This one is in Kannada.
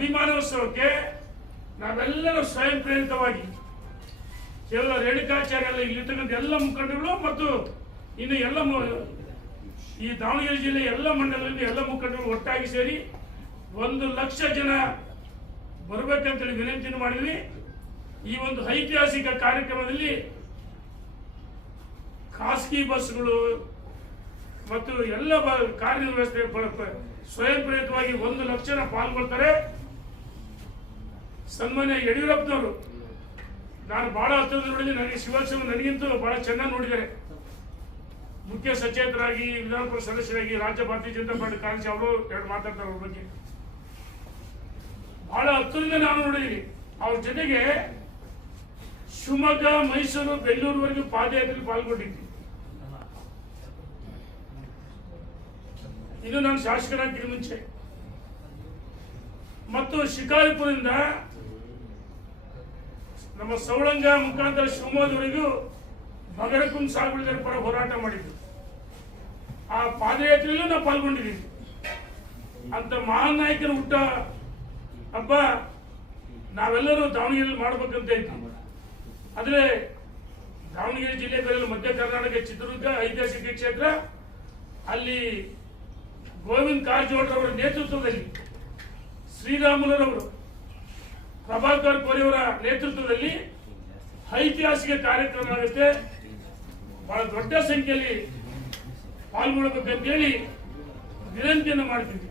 ಅಭಿಮಾನೋತ್ಸವಕ್ಕೆ ನಾವೆಲ್ಲರೂ ಸ್ವಯಂ ಪ್ರೇರಿತವಾಗಿ ಕೇವಲ ರೇಣುಕಾಚಾರ್ಯ ಎಲ್ಲ ಇಲ್ಲಿರ್ತಕ್ಕಂಥ ಎಲ್ಲ ಮುಖಂಡರುಗಳು ಮತ್ತು ಇನ್ನು ಎಲ್ಲ ಈ ದಾವಣಗೆರೆ ಜಿಲ್ಲೆ ಎಲ್ಲ ಮಂಡಲದಲ್ಲಿ ಎಲ್ಲ ಮುಖಂಡರು ಒಟ್ಟಾಗಿ ಸೇರಿ 1,00,000 ಜನ ಬರಬೇಕಂತೇಳಿ ವಿನಂತಿಯನ್ನು ಮಾಡಿದ್ವಿ. ಈ ಒಂದು ಐತಿಹಾಸಿಕ ಕಾರ್ಯಕ್ರಮದಲ್ಲಿ ಖಾಸಗಿ ಬಸ್ಗಳು ಮತ್ತು ಎಲ್ಲ ಕಾರ್ಯವ್ಯವಸ್ಥೆ ಸ್ವಯಂ ಪ್ರೇರಿತವಾಗಿ 1,00,000 ಜನ ಪಾಲ್ಗೊಳ್ತಾರೆ. ಸನ್ಮಾನ್ಯ ಯಡಿಯೂರಪ್ಪನವರು ನಾನು ಬಹಳ ಹತ್ತಿರದ ನೋಡಿದ್ರೆ ನನಗೆ ಶಿವಕ್ಷೇಮ ನನಗಿಂತೂ ಬಹಳ ಚೆನ್ನಾಗಿ ನೋಡಿದ್ದಾರೆ. ಮುಖ್ಯ ಸಚೇತರಾಗಿ ವಿಧಾನ ಪರಿಷತ್ ಸದಸ್ಯರಾಗಿ ರಾಜ್ಯ ಭಾರತೀಯ ಜನತಾ ಪಾರ್ಟಿ ಕಾರ್ಯ ಅವರು ಎರಡು ಮಾತಾಡ್ತಾರೆ ಅವ್ರ ಬಗ್ಗೆ ಬಹಳ ಹತ್ತಿರದಿಂದ ನಾನು ನೋಡಿದ್ದೀನಿ. ಅವ್ರ ಜೊತೆಗೆ ಶಿವಮೊಗ್ಗ, ಮೈಸೂರು, ಬೆಂಗಳೂರುವರೆಗೂ ಪಾದಯಾತ್ರೆಯಲ್ಲಿ ಪಾಲ್ಗೊಂಡಿದ್ದೀನಿ. ಇದು ನಾನು ಶಾಸಕರಾಗಿ ಮುಂಚೆ ಮತ್ತು ಶಿಕಾರಿಪುರದಿಂದ ನಮ್ಮ ಸವಳಂಗ ಮುಖಾಂತರ ಶಿವಮೊಗ್ಗದವರೆಗೂ ಮಗರಕುಂಡ್ ಸಾಗುವಳಿಗಳ ಪರ ಹೋರಾಟ ಮಾಡಿದ್ದು. ಆ ಪಾದಯಾತ್ರೆಯಲ್ಲೂ ನಾವು ಪಾಲ್ಗೊಂಡಿದ್ದೀವಿ. ಅಂತ ಮಹಾನ್ ನಾಯಕರ ಹುಟ್ಟ ಹಬ್ಬ ನಾವೆಲ್ಲರೂ ದಾವಣಗೆರೆಯಲ್ಲಿ ಮಾಡಬೇಕಂತ ಇದ್ವಿ. ಆದರೆ ದಾವಣಗೆರೆ ಜಿಲ್ಲೆ ಬೇರೆ ಮಧ್ಯ ಕರ್ನಾಟಕ ಚಿತ್ರದುರ್ಗ ಐತಿಹಾಸಿಕ ಕ್ಷೇತ್ರ, ಅಲ್ಲಿ ಗೋವಿಂದ ಕಾರಜೋಳರವರ ನೇತೃತ್ವದಲ್ಲಿ ಶ್ರೀರಾಮುಲುರವರು, ಪ್ರಭಾಕರ್ ಕೋರೆಯವರ ನೇತೃತ್ವದಲ್ಲಿ ಐತಿಹಾಸಿಕ ಕಾರ್ಯಕ್ರಮ ಆಗುತ್ತೆ. ಬಹಳ ದೊಡ್ಡ ಸಂಖ್ಯೆಯಲ್ಲಿ ಪಾಲ್ಗೊಳ್ಳಬೇಕಂತೇಳಿ ವಿನಂತಿಯನ್ನು ಮಾಡ್ತೀವಿ.